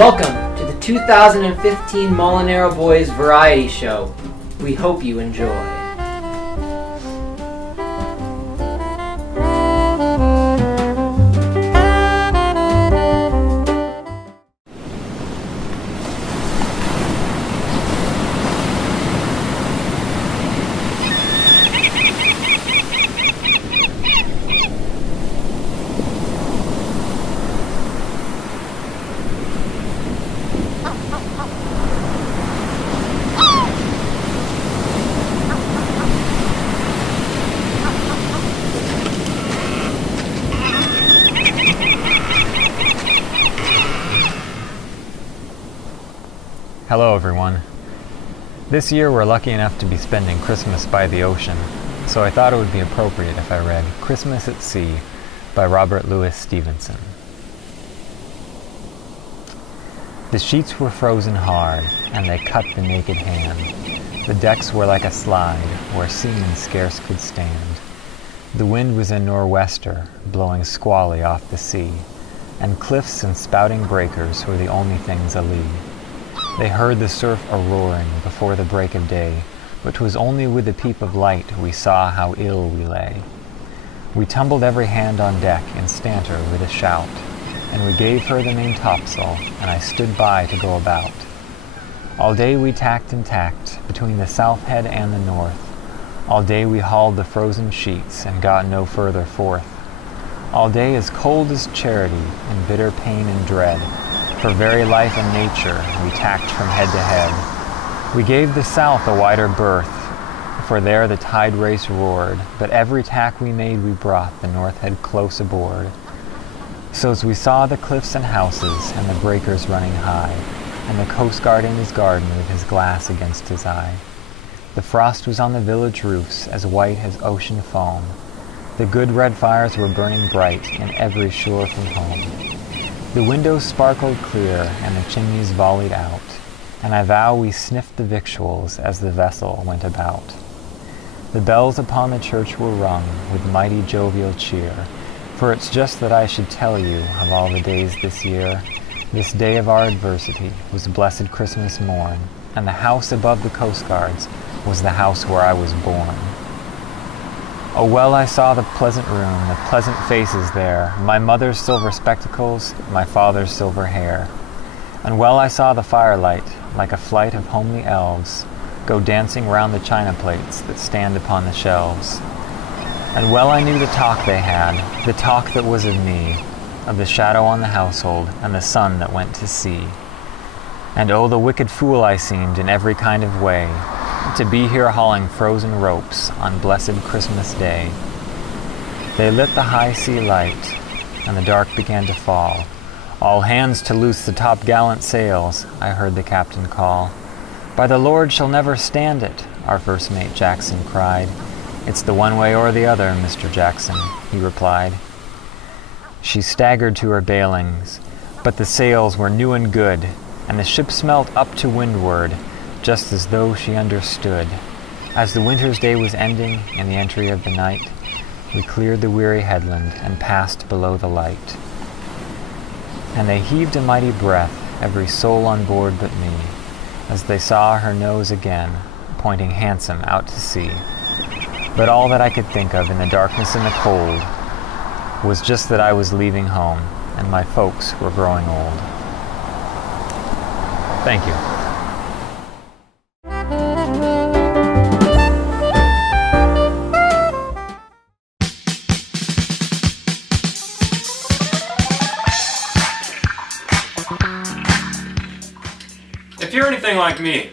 Welcome to the 2015 Molinero Boys Variety Show. We hope you enjoy. Hello everyone. This year we're lucky enough to be spending Christmas by the ocean, so I thought it would be appropriate if I read Christmas at Sea by Robert Louis Stevenson. The sheets were frozen hard, and they cut the naked hand. The decks were like a slide, where seamen scarce could stand. The wind was a nor'wester, blowing squally off the sea, and cliffs and spouting breakers were the only things alee. They heard the surf a-roaring before the break of day, but 'twas only with the peep of light we saw how ill we lay. We tumbled every hand on deck in stanter with a shout, and we gave her the main topsail, and I stood by to go about. All day we tacked and tacked, between the south head and the north. All day we hauled the frozen sheets, and got no further forth. All day as cold as charity, in bitter pain and dread, for very life and nature, we tacked from head to head. We gave the south a wider berth, for there the tide race roared, but every tack we made we brought the north head close aboard. So as we saw the cliffs and houses, and the breakers running high, and the coast guard in his garden with his glass against his eye. The frost was on the village roofs, as white as ocean foam. The good red fires were burning bright in every shore from home. The windows sparkled clear, and the chimneys volleyed out, and I vow we sniffed the victuals as the vessel went about. The bells upon the church were rung with mighty jovial cheer, for it's just that I should tell you of all the days this year. This day of our adversity was blessed Christmas morn, and the house above the coast guards was the house where I was born. Oh, well I saw the pleasant room, the pleasant faces there, my mother's silver spectacles, my father's silver hair. And well I saw the firelight, like a flight of homely elves, go dancing round the china plates that stand upon the shelves. And well I knew the talk they had, the talk that was of me, of the shadow on the household, and the sun that went to sea. And oh, the wicked fool I seemed in every kind of way, to be here hauling frozen ropes on blessed Christmas Day. They lit the high sea light, and the dark began to fall. All hands to loose the top-gallant sails, I heard the captain call. By the Lord shall never stand it, our first mate Jackson cried. It's the one way or the other, Mr. Jackson, he replied. She staggered to her bailings, but the sails were new and good, and the ship smelt up to windward, just as though she understood. As the winter's day was ending in the entry of the night, we cleared the weary headland and passed below the light. And they heaved a mighty breath, every soul on board but me, as they saw her nose again, pointing handsome out to sea. But all that I could think of in the darkness and the cold was just that I was leaving home, and my folks were growing old. Thank you. If you're anything like me,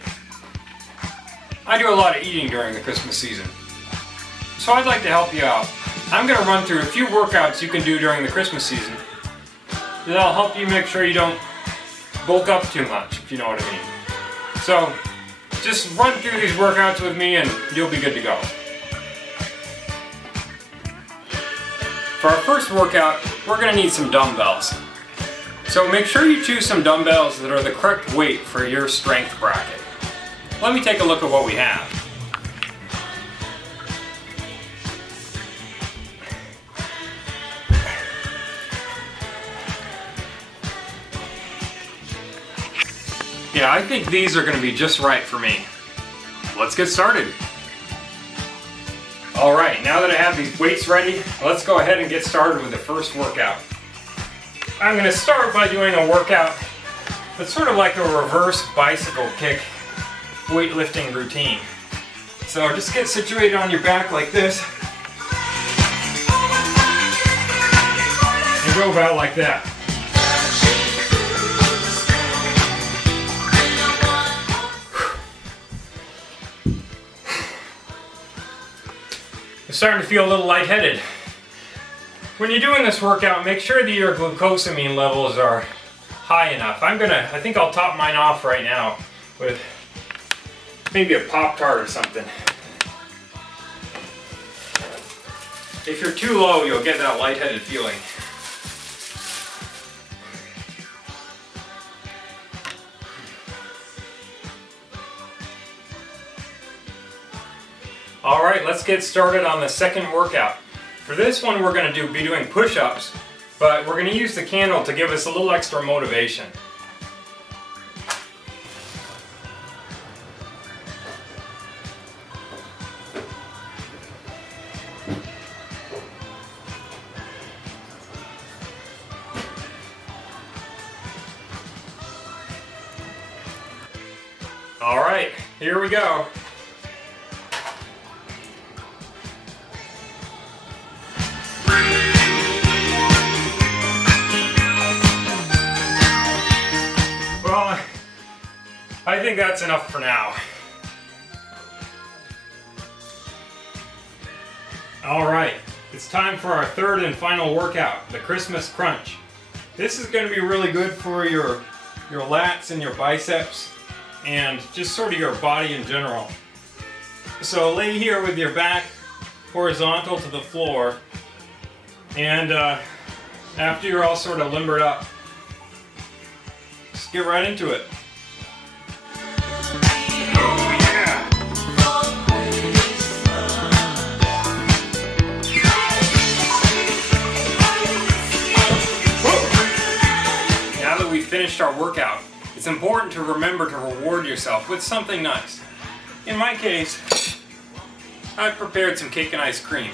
I do a lot of eating during the Christmas season. So I'd like to help you out. I'm going to run through a few workouts you can do during the Christmas season that'll help you make sure you don't bulk up too much, if you know what I mean. So just run through these workouts with me and you'll be good to go. For our first workout, we're going to need some dumbbells. So make sure you choose some dumbbells that are the correct weight for your strength bracket. Let me take a look at what we have. Yeah, I think these are going to be just right for me. Let's get started. Alright, now that I have these weights ready, let's go ahead and get started with the first workout. I'm going to start by doing a workout that's sort of like a reverse bicycle kick weightlifting routine. So just get situated on your back like this. And go about like that. I'm starting to feel a little lightheaded. When you're doing this workout, make sure that your glucosamine levels are high enough. I think I'll top mine off right now with maybe a Pop-Tart or something. If you're too low, you'll get that lightheaded feeling. Alright, let's get started on the second workout. For this one we're going to be doing push-ups, but we're going to use the candle to give us a little extra motivation. Alright, here we go. Well, I think that's enough for now. Alright, it's time for our third and final workout, the Christmas crunch. This is going to be really good for your lats and your biceps and just sort of your body in general. So lay here with your back horizontal to the floor, and after you're all sort of limbered up, just get right into it. Oh yeah! Whoa. Now that we've finished our workout, it's important to remember to reward yourself with something nice. In my case, I've prepared some cake and ice cream.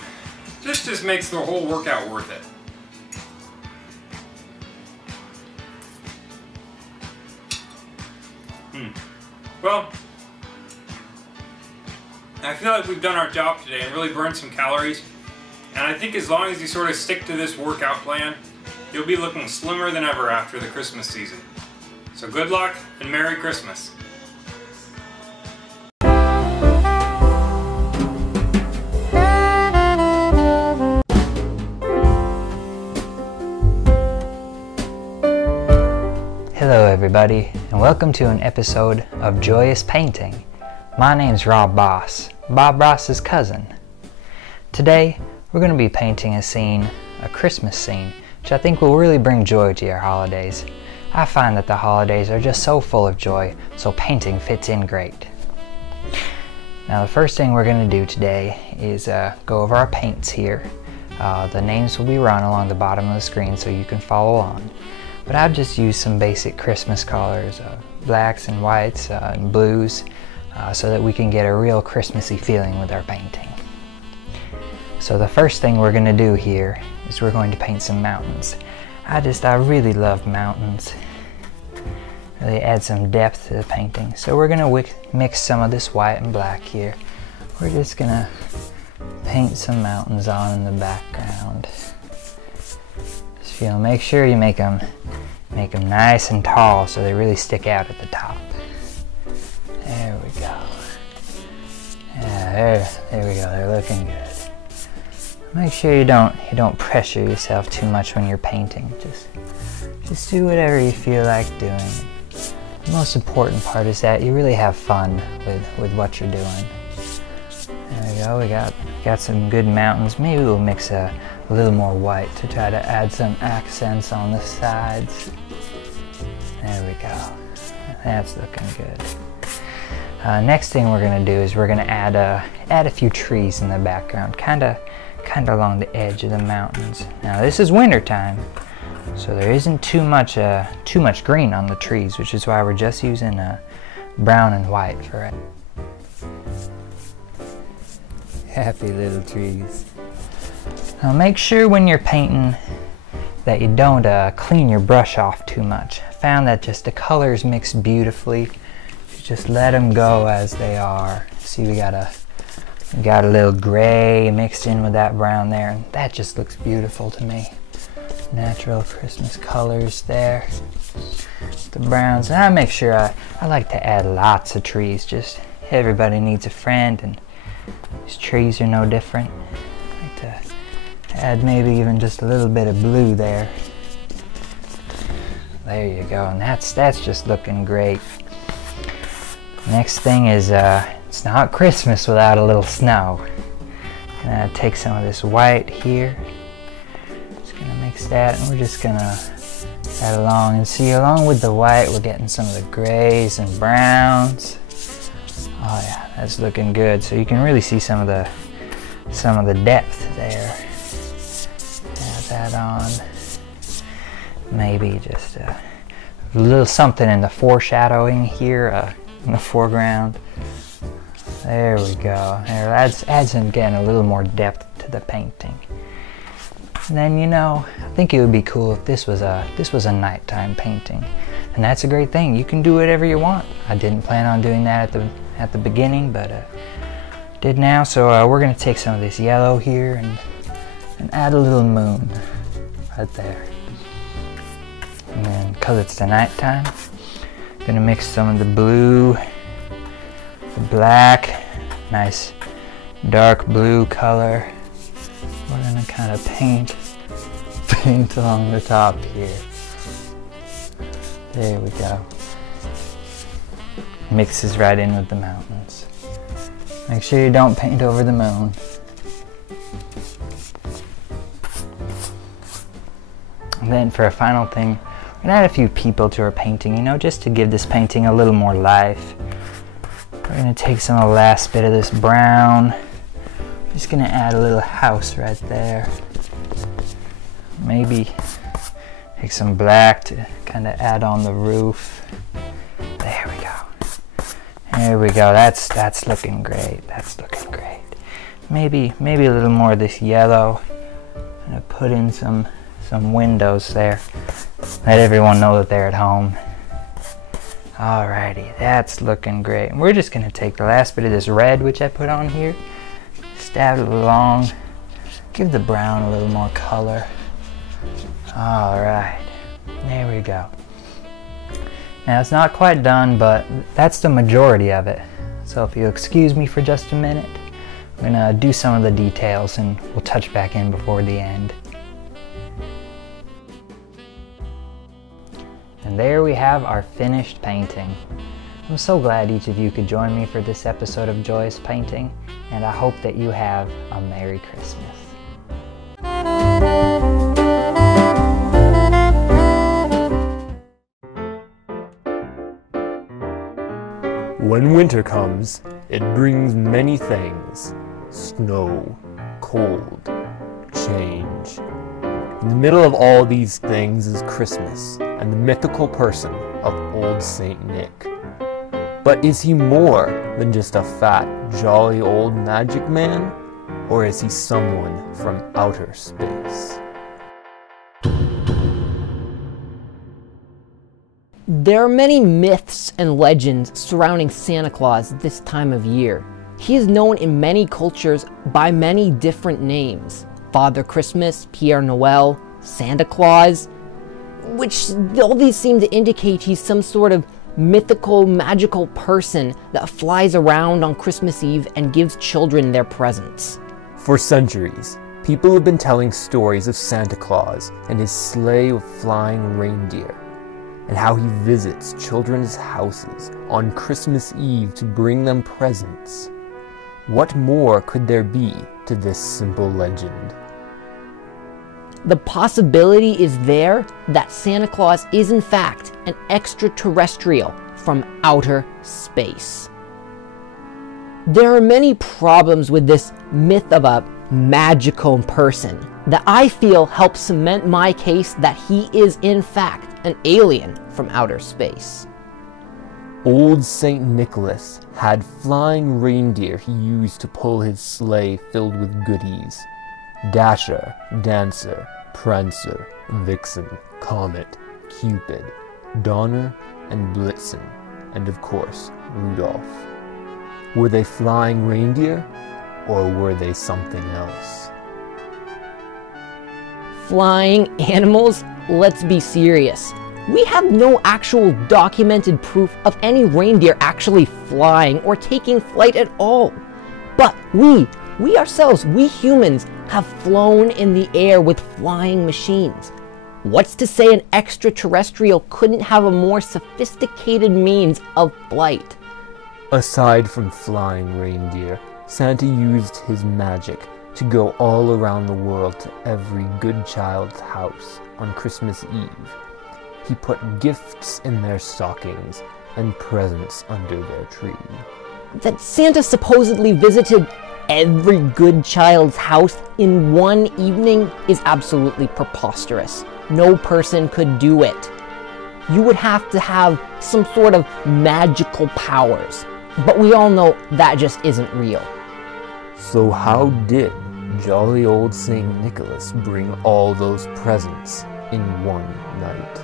This just makes the whole workout worth it. Well, I feel like we've done our job today and really burned some calories. And I think as long as you sort of stick to this workout plan, you'll be looking slimmer than ever after the Christmas season. So good luck and Merry Christmas. Hello everybody, and welcome to an episode of Joyous Painting. My name's Rob Boss, Bob Ross's cousin. Today, we're going to be painting a scene, a Christmas scene, which I think will really bring joy to your holidays. I find that the holidays are just so full of joy, so painting fits in great. Now the first thing we're going to do today is go over our paints here. The names will be run along the bottom of the screen so you can follow along. But I've just used some basic Christmas colors, blacks and whites and blues, so that we can get a real Christmassy feeling with our painting. So the first thing we're going to do here is we're going to paint some mountains. I really love mountains. Really add some depth to the painting. So we're going to mix some of this white and black here. We're just going to paint some mountains on in the background. So make sure you make them nice and tall so they really stick out at the top. There we go. Yeah, there we go. They're looking good. Make sure you don't pressure yourself too much when you're painting. Just do whatever you feel like doing. The most important part is that you really have fun with what you're doing. There we go. We got some good mountains. Maybe we'll mix a little more white to try to add some accents on the sides. There we go. That's looking good. Next thing we're going to do is we're going to add a few trees in the background, kind of along the edge of the mountains. Now this is winter time, So there isn't too much green on the trees, which is why we're just using brown and white for it. Happy little trees. Now make sure when you're painting that you don't clean your brush off too much. I found that just the colors mix beautifully. You just let them go as they are. See, we got a little gray mixed in with that brown there, and that just looks beautiful to me. Natural Christmas colors there. The browns. And I make sure I like to add lots of trees. Just everybody needs a friend, and these trees are no different. I like to add maybe even just a little bit of blue there. There you go, and that's just looking great. Next thing is it's not Christmas without a little snow. Gonna take some of this white here. Just gonna mix that, and we're just gonna add along, and see, along with the white we're getting some of the grays and browns. Oh yeah, that's looking good. So you can really see some of the depth there. Add that on. Maybe just a little something in the foreshadowing here in the foreground. There we go. There, adds him getting a little more depth to the painting. And then, you know, I think it would be cool if this was a nighttime painting, and that's a great thing. You can do whatever you want. I didn't plan on doing that at the beginning, but did now. So we're gonna take some of this yellow here and add a little moon right there. And then, because it's the nighttime, gonna mix some of the blue, the black, nice dark blue color. We're gonna kind of paint along the top here. There we go. Mixes right in with the mountains. Make sure you don't paint over the moon. And then for a final thing, we're gonna add a few people to our painting, you know, just to give this painting a little more life. We're gonna take some of the last bit of this brown. Just gonna add a little house right there. Maybe take some black to kind of add on the roof. There we go. There we go. That's looking great. That's looking great. Maybe a little more of this yellow. I'm gonna put in some windows there. Let everyone know that they're at home. Alrighty, that's looking great. And we're just gonna take the last bit of this red, which I put on here, stab it along, give the brown a little more color. Alright, there we go. Now it's not quite done, but that's the majority of it. So if you'll excuse me for just a minute, I'm gonna do some of the details and we'll touch back in before the end. And there we have our finished painting. I'm so glad each of you could join me for this episode of Joyous Painting, and I hope that you have a Merry Christmas. When winter comes, it brings many things. Snow, cold, change. In the middle of all these things is Christmas and the mythical person of Old Saint Nick. But is he more than just a fat, jolly old magic man? Or is he someone from outer space? There are many myths and legends surrounding Santa Claus this time of year. He is known in many cultures by many different names. Father Christmas, Pierre Noel, Santa Claus, which all these seem to indicate he's some sort of mythical, magical person that flies around on Christmas Eve and gives children their presents. For centuries, people have been telling stories of Santa Claus and his sleigh of flying reindeer, and how he visits children's houses on Christmas Eve to bring them presents. What more could there be to this simple legend? The possibility is there that Santa Claus is in fact an extraterrestrial from outer space. There are many problems with this myth of a magical person. that I feel helps cement my case that he is in fact an alien from outer space. Old St. Nicholas had flying reindeer he used to pull his sleigh filled with goodies. Dasher, Dancer, Prancer, Vixen, Comet, Cupid, Donner, and Blitzen, and of course, Rudolph. Were they flying reindeer, or were they something else? Flying animals? Let's be serious. We have no actual documented proof of any reindeer actually flying or taking flight at all. But we ourselves, we humans, have flown in the air with flying machines. What's to say an extraterrestrial couldn't have a more sophisticated means of flight? Aside from flying reindeer, Santa used his magic to go all around the world to every good child's house on Christmas Eve. He put gifts in their stockings and presents under their tree. That Santa supposedly visited every good child's house in one evening is absolutely preposterous. No person could do it. You would have to have some sort of magical powers. But we all know that just isn't real. So how did jolly old St. Nicholas bring all those presents in one night?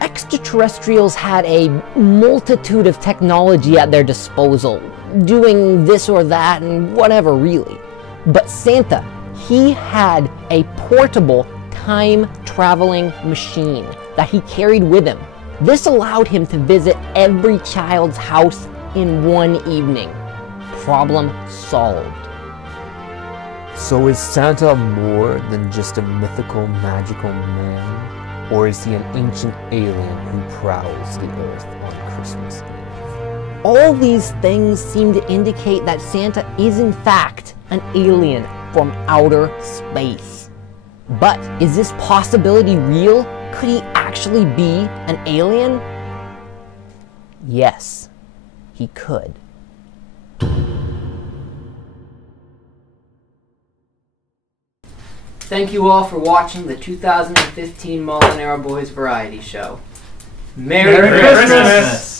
Extraterrestrials had a multitude of technology at their disposal, doing this or that and whatever really. But Santa, he had a portable time-traveling machine that he carried with him. This allowed him to visit every child's house in one evening. Problem solved. So is Santa more than just a mythical, magical man? Or is he an ancient alien who prowls the earth on Christmas Eve? All these things seem to indicate that Santa is in fact an alien from outer space. But is this possibility real? Could he actually be an alien? Yes, he could. Thank you all for watching the 2015 Molinero Boys Variety Show. Merry Christmas!